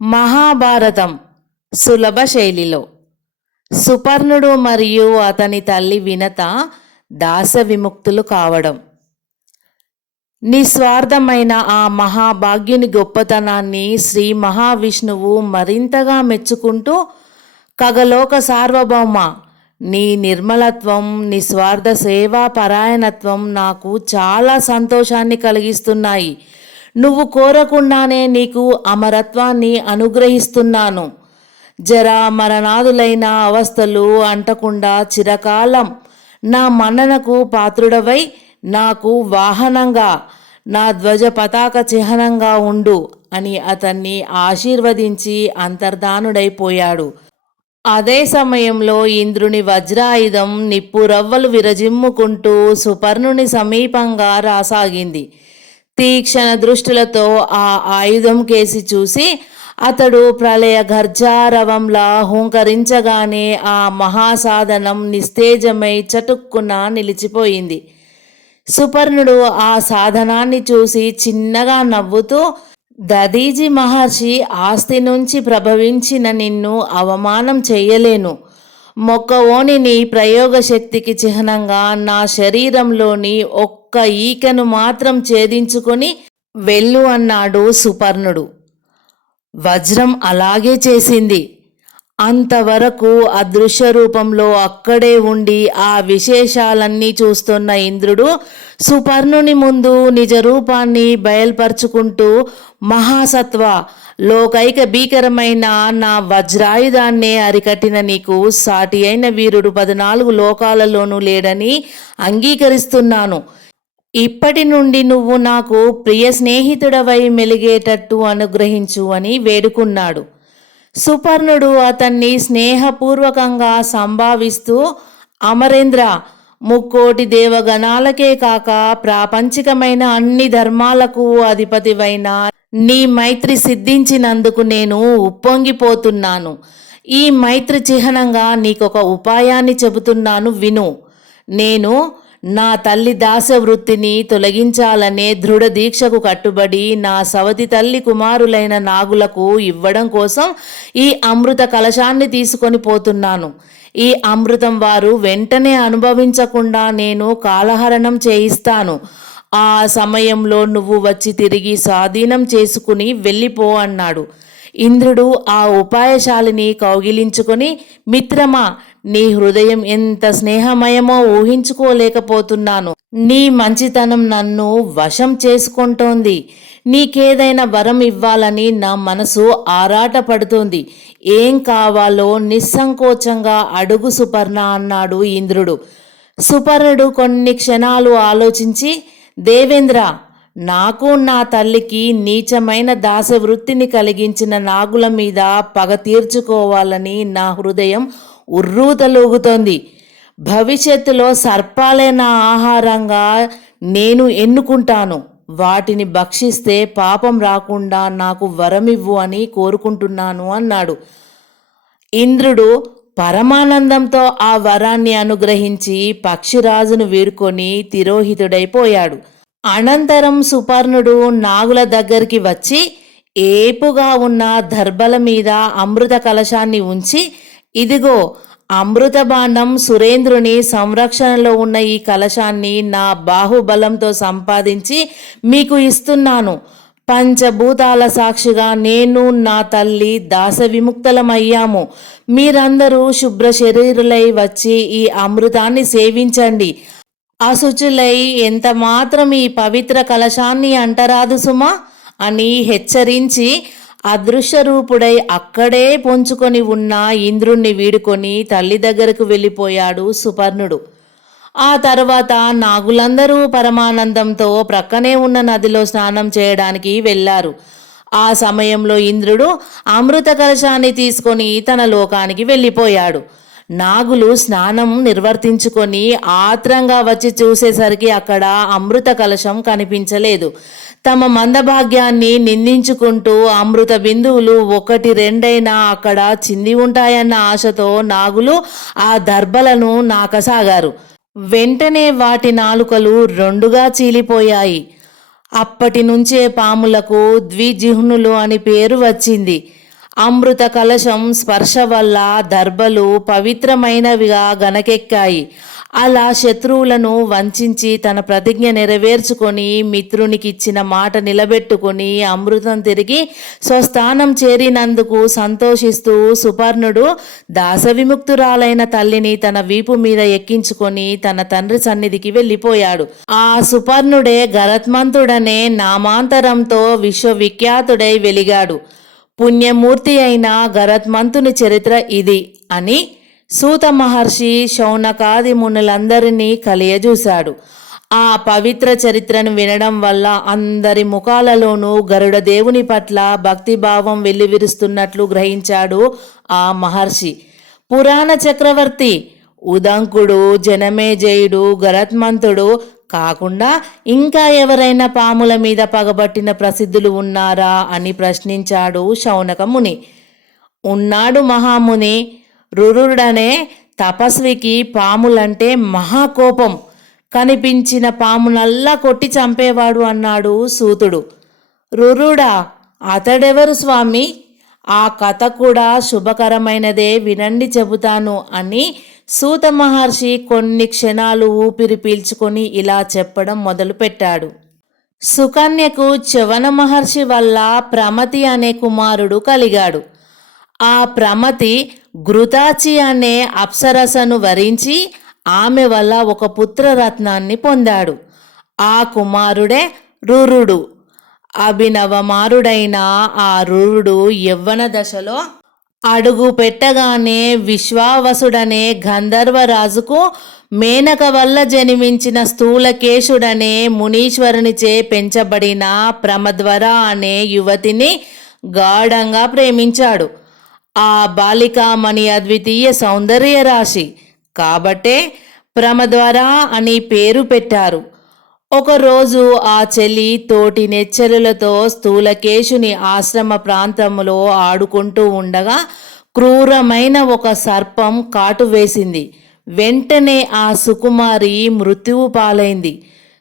మహాభారతం సులభ శైలిలో. సుపర్ణుడు మరియు అతని తల్లి వినత దాస విముక్తులు కావడం. నిస్వార్థమైన ఆ మహాభాగ్యుని గొప్పతనాన్ని శ్రీ మహావిష్ణువు మరింతగా మెచ్చుకుంటూ కగలోక సార్వభౌమ నీ నిర్మలత్వం నిస్వార్థ సేవా పరాయణత్వం నాకు చాలా సంతోషాన్ని కలిగిస్తున్నాయి. నువ్వు కోరకుండానే నీకు అమరత్వాన్ని అనుగ్రహిస్తున్నాను. జరా మరణాదులైన అవస్థలు అంటకుండా చిరకాలం నా మన్ననకు పాత్రుడవై నాకు వాహనంగా నా ధ్వజ పతాక చిహ్నంగా ఉండు అని అతన్ని ఆశీర్వదించి అంతర్ధానుడైపోయాడు. అదే సమయంలో ఇంద్రుని వజ్రాయుధం నిప్పు రవ్వలు విరజిమ్ముకుంటూ సుపర్ణుని సమీపంగా రాసాగింది. తీక్షణ దృష్టిలతో ఆ ఆయుధం కేసి చూసి అతడు ప్రళయ గర్జారవంలా హుంకరించగానే ఆ మహాసాధనం నిస్తేజమై చటుక్కున నిలిచిపోయింది. సుపర్ణుడు ఆ సాధనాన్ని చూసి చిన్నగా నవ్వుతూ దదీజి మహర్షి ఆస్తి నుంచి ప్రభవించిన నిన్ను అవమానం చేయలేను. మొక్కవోని నీ ప్రయోగశక్తికి చిహ్నంగా నా శరీరంలోని ఒక్క ఈకను మాత్రం ఛేదించుకొని వెళ్ళు అన్నాడు సుపర్ణుడు. వజ్రం అలాగే చేసింది. అంతవరకు అదృశ్య రూపంలో అక్కడే ఉండి ఆ విశేషాలన్నీ చూస్తున్న ఇంద్రుడు సుపర్ణుని ముందు నిజ రూపాన్ని బయల్పరుచుకుంటూ మహాసత్వ లోకైక భీకరమైన నా వజ్రాయుధాన్నే అరికట్టిన నీకు సాటి అయిన వీరుడు పద్నాలుగు లోకాలలోనూ లేడని అంగీకరిస్తున్నాను. ఇప్పటి నుండి నువ్వు నాకు ప్రియ స్నేహితుడవై మెలిగేటట్టు అనుగ్రహించు అని వేడుకున్నాడు. సుపర్ణుడు అతన్ని స్నేహపూర్వకంగా సంభావిస్తూ అమరేంద్ర ముక్కోటి దేవగణాలకే కాక ప్రాపంచికమైన అన్ని ధర్మాలకు అధిపతివైన నీ మైత్రి సిద్ధించినందుకు నేను ఉప్పొంగిపోతున్నాను. ఈ మైత్రి చిహ్నంగా నీకొక ఉపాయాన్ని చెబుతున్నాను విను. నేను నా తల్లి దాస వృత్తిని తొలగించాలనే దృఢ దీక్షకు కట్టుబడి నా సవతి తల్లి కుమారులైన నాగులకు ఇవ్వడం కోసం ఈ అమృత కలశాన్ని తీసుకొని పోతున్నాను. ఈ అమృతం వారు వెంటనే అనుభవించకుండా నేను కాలహరణం చేయిస్తాను. ఆ సమయంలో నువ్వు వచ్చి తిరిగి స్వాధీనం చేసుకుని వెళ్ళిపో అన్నాడు. ఇంద్రుడు ఆ ఉపాయశాలిని కౌగిలించుకొని మిత్రమా నీ హృదయం ఎంత స్నేహమయమో ఊహించుకోలేకపోతున్నాను. నీ మంచితనం నన్ను వశం చేసుకుంటోంది. నీకేదైనా వరం ఇవ్వాలని నా మనసు ఆరాటపడుతోంది. ఏం కావాలో నిస్సంకోచంగా అడుగు సుపర్ణ అన్నాడు ఇంద్రుడు. సుపర్ణుడు కొన్ని క్షణాలు ఆలోచించి దేవేంద్ర నాకు నా తల్లికి నీచమైన దాసవృత్తిని కలిగించిన నాగుల మీద పగ తీర్చుకోవాలని నా హృదయం ఉర్రూతలూగుతోంది. భవిష్యత్తులో సర్పాలే నా ఆహారంగా నేను ఎన్నుకుంటాను. వాటిని భక్షిస్తే పాపం రాకుండా నాకు వరమివ్వు అని కోరుకుంటున్నాను అన్నాడు. ఇంద్రుడు పరమానందంతో ఆ వరాన్ని అనుగ్రహించి పక్షిరాజును వీడుకొని తిరోహితుడైపోయాడు. అనంతరం సుపర్ణుడు నాగుల దగ్గరికి వచ్చి ఏపుగా ఉన్న దర్భల మీద అమృత కలశాన్ని ఉంచి ఇదిగో అమృతబాండం సురేంద్రుని సంరక్షణలో ఉన్న ఈ కలశాన్ని నా బాహుబలంతో సంపాదించి మీకు ఇస్తున్నాను. పంచభూతాల సాక్షిగా నేను నా తల్లి దాస విముక్తలమయ్యాము మీరందరూ శుభ్ర శరీరులై వచ్చి ఈ అమృతాన్ని సేవించండి. అశుచులై ఎంత మాత్రం ఈ పవిత్ర కలశాన్ని అంటరాదు సుమా అని హెచ్చరించి అదృశ్య రూపుడై అక్కడే పొంచుకొని ఉన్న ఇంద్రుణ్ణి వీడుకొని తల్లి దగ్గరకు వెళ్ళిపోయాడు సుపర్ణుడు. ఆ తర్వాత నాగులందరూ పరమానందంతో ప్రక్కనే ఉన్న నదిలో స్నానం చేయడానికి వెళ్ళారు. ఆ సమయంలో ఇంద్రుడు అమృత కలశాన్ని తీసుకొని తన లోకానికి వెళ్ళిపోయాడు. నాగులు స్నానం నిర్వర్తించుకొని ఆత్రంగా వచ్చి చూసేసరికి అక్కడ అమృత కలశం కనిపించలేదు. తమ మందభాగ్యాన్ని నిందించుకుంటూ అమృత బిందువులు ఒకటి రెండైనా అక్కడ చింది ఉంటాయన్న ఆశతో నాగులు ఆ దర్భలను నాకసాగారు. వెంటనే వాటి నాలుకలు రెండుగా చీలిపోయాయి. అప్పటి నుంచే పాములకు ద్విజిహ్నులు అని పేరు వచ్చింది. అమృత కలశం స్పర్శ వల్ల దర్భలు పవిత్రమైనవిగా గనకెక్కాయి. అలా శత్రువులను వంచించి తన ప్రతిజ్ఞ నెరవేర్చుకొని మిత్రునికి ఇచ్చిన మాట నిలబెట్టుకొని అమృతం తిరిగి స్వస్థానం చేరినందుకు సంతోషిస్తూ సుపర్ణుడు దాసవిముక్తురాలైన తల్లిని తన వీపు మీద ఎక్కించుకొని తన తండ్రి సన్నిధికి వెళ్ళిపోయాడు. ఆ సుపర్ణుడే గరత్మంతుడనే నామాంతరంతో విశ్వవిఖ్యాతుడై వెలిగాడు. పుణ్యమూర్తి అయిన గరత్మంతుని చరిత్ర ఇది అని సూత మహర్షి శౌనకాది మునులందరినీ కలియజూశాడు. ఆ పవిత్ర చరిత్రను వినడం వల్ల అందరి ముఖాలలోనూ గరుడ దేవుని పట్ల భక్తిభావం వెల్లివిరుస్తున్నట్లు గ్రహించాడు ఆ మహర్షి. పురాణ చక్రవర్తి ఉదంకుడు జనమేజయుడు గరత్మంతుడు కాకుండా ఇంకా ఎవరైనా పాముల మీద పగబట్టిన ప్రసిద్ధులు ఉన్నారా అని ప్రశ్నించాడు శౌనకముని ఉన్నాడు మహాముని. రురుడనే తపస్వికి పాములంటే మహాకోపం. కనిపించిన పామునల్లా కొట్టి చంపేవాడు అన్నాడు సూతుడు. రురుడా అతడెవరు స్వామి? ఆ కథ కూడా శుభకరమైనదే వినండి చెబుతాను అని సూత మహర్షి కొన్ని క్షణాలు ఊపిరి పీల్చుకొని ఇలా చెప్పడం మొదలుపెట్టాడు. సుకన్యకు చవన మహర్షి వల్ల ప్రమతి అనే కుమారుడు కలిగాడు. ఆ ప్రమతి ఘృతాచి అనే అప్సరసను వరించి ఆమె వల్ల ఒక పుత్రరత్నాన్ని పొందాడు. ఆ కుమారుడే రురుడు. అభినవమారుడైన ఆ రురుడు యవ్వన దశలో అడుగు పెట్టగానే విశ్వావసుడనే గంధర్వరాజుకు మేనక వల్ల జన్మించిన స్థూలకేశుడనే మునీశ్వరునిచే పెంచబడిన ప్రమద్వర అనే యువతిని గాఢంగా ప్రేమించాడు. ఆ బాలికామణి అద్వితీయ సౌందర్య రాశి కాబట్టే ప్రమద్వర అని పేరు పెట్టారు. ఒకరోజు ఆ చెల్లి తోటి నెచ్చరులతో స్థూలకేశుని ఆశ్రమ ప్రాంతంలో ఆడుకుంటూ ఉండగా క్రూరమైన ఒక సర్పం కాటు వేసింది. వెంటనే ఆ సుకుమారి మృత్యువు పాలైంది.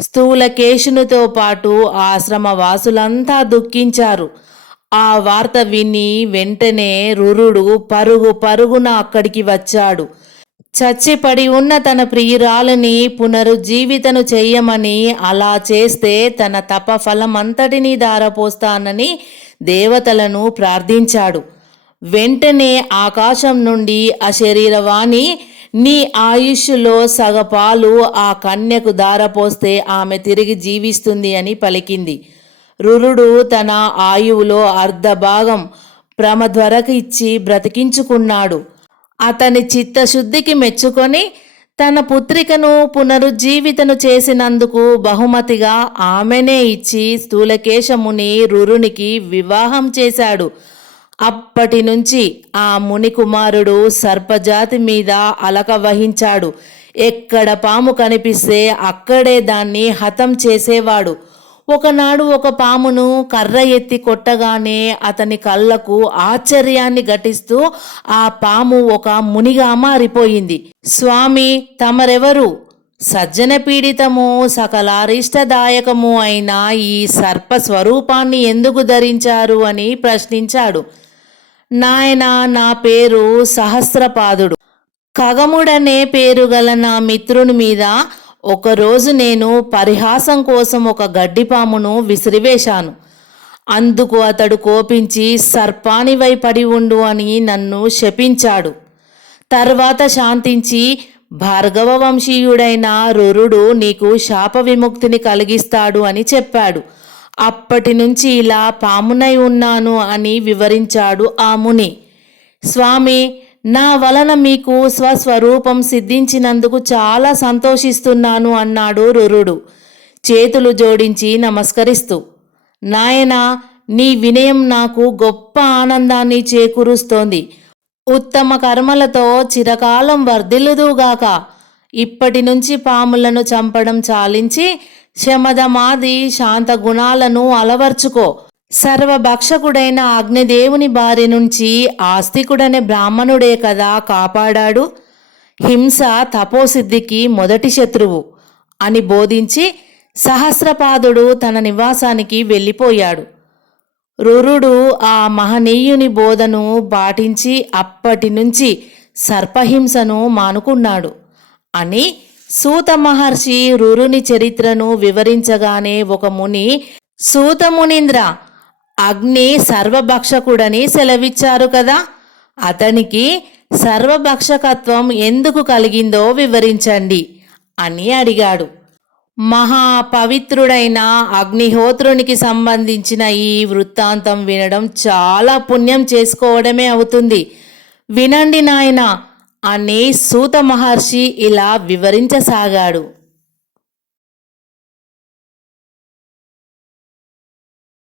స్థూలకేశునితో పాటు ఆశ్రమ వాసులంతా దుఃఖించారు. ఆ వార్త విని వెంటనే రురుడు పరుగు పరుగున అక్కడికి వచ్చాడు. చచ్చిపడి ఉన్న తన ప్రియురాలని పునరుజ్జీవితను చెయ్యమని అలా చేస్తే తన తపఫలం ఫలమంతటినీ దారపోస్తానని దేవతలను ప్రార్థించాడు. వెంటనే ఆకాశం నుండి అశరీరవాణి నీ ఆయుష్లో సగపాలు ఆ కన్యకు దారపోస్తే ఆమె తిరిగి జీవిస్తుంది అని పలికింది. రురుడు తన ఆయువులో అర్ధ భాగం ప్రమధ్వరకు ఇచ్చి బ్రతికించుకున్నాడు. అతని చిత్తశుద్ధికి మెచ్చుకొని తన పుత్రికను పునరుజ్జీవితను చేసినందుకు బహుమతిగా ఆమెనే ఇచ్చి స్థూలకేశముని రురునికి వివాహం చేశాడు. అప్పటి నుంచి ఆ ముని కుమారుడు సర్పజాతి మీద అలక వహించాడు. ఎక్కడ పాము కనిపిస్తే అక్కడే దాన్ని హతం చేసేవాడు. ఒకనాడు ఒక పామును కర్ర ఎత్తి కొట్టగానే అతని కళ్ళకు ఆశ్చర్యాన్ని ఘటిస్తూ ఆ పాము ఒక మునిగా మారిపోయింది. స్వామి తమరెవరు? సజ్జన పీడితము సకలారిష్టదాయకము అయిన ఈ సర్ప స్వరూపాన్ని ఎందుకు ధరించారు? అని ప్రశ్నించాడు. నాయన నా పేరు సహస్రపాదుడు. కగముడనే పేరు గల నా మిత్రుని మీద ఒకరోజు నేను పరిహాసం కోసం ఒక గడ్డిపామును విసిరివేశాను. అందుకు అతడు కోపించి సర్పానివై పడి ఉండు అని నన్ను శపించాడు. తర్వాత శాంతించి భార్గవ వంశీయుడైన రురుడు నీకు శాప విముక్తిని కలిగిస్తాడు అని చెప్పాడు. అప్పటి నుంచి ఇలా పామునై ఉన్నాను అని వివరించాడు ఆ ముని. స్వామి నా వలన మీకు స్వస్వరూపం సిద్ధించినందుకు చాలా సంతోషిస్తున్నాను అన్నాడు రురుడు చేతులు జోడించి నమస్కరిస్తూ నాయనా నీ వినయం నాకు గొప్ప ఆనందాన్ని చేకూరుస్తోంది. ఉత్తమ కర్మలతో చిరకాలం వర్ధిల్లుదుగాక. ఇప్పటి నుంచి పాములను చంపడం చాలించి శమదమాది శాంత గుణాలను అలవర్చుకో. సర్వభక్షకుడైన అగ్నిదేవుని బారి నుంచి ఆస్తికుడనే బ్రాహ్మణుడే కదా కాపాడాడు. హింస తపోసిద్ధికి మొదటి శత్రువు అని బోధించి సహస్రపాదుడు తన నివాసానికి వెళ్ళిపోయాడు. రురుడు ఆ మహనీయుని బోధను పాటించి అప్పటి నుంచి సర్పహింసను మానుకున్నాడు అని సూత మహర్షి రురుని చరిత్రను వివరించగానే ఒక ముని సూతమునింద్ర అగ్ని సర్వభక్షకుడని సెలవిచ్చారు కదా. అతనికి సర్వభక్షకత్వం ఎందుకు కలిగిందో వివరించండి అని అడిగాడు. మహా పవిత్రుడైన అగ్నిహోత్రునికి సంబంధించిన ఈ వృత్తాంతం వినడం చాలా పుణ్యం చేసుకోవడమే అవుతుంది. వినండి నాయన అని సూత మహర్షి ఇలా వివరించసాగాడు.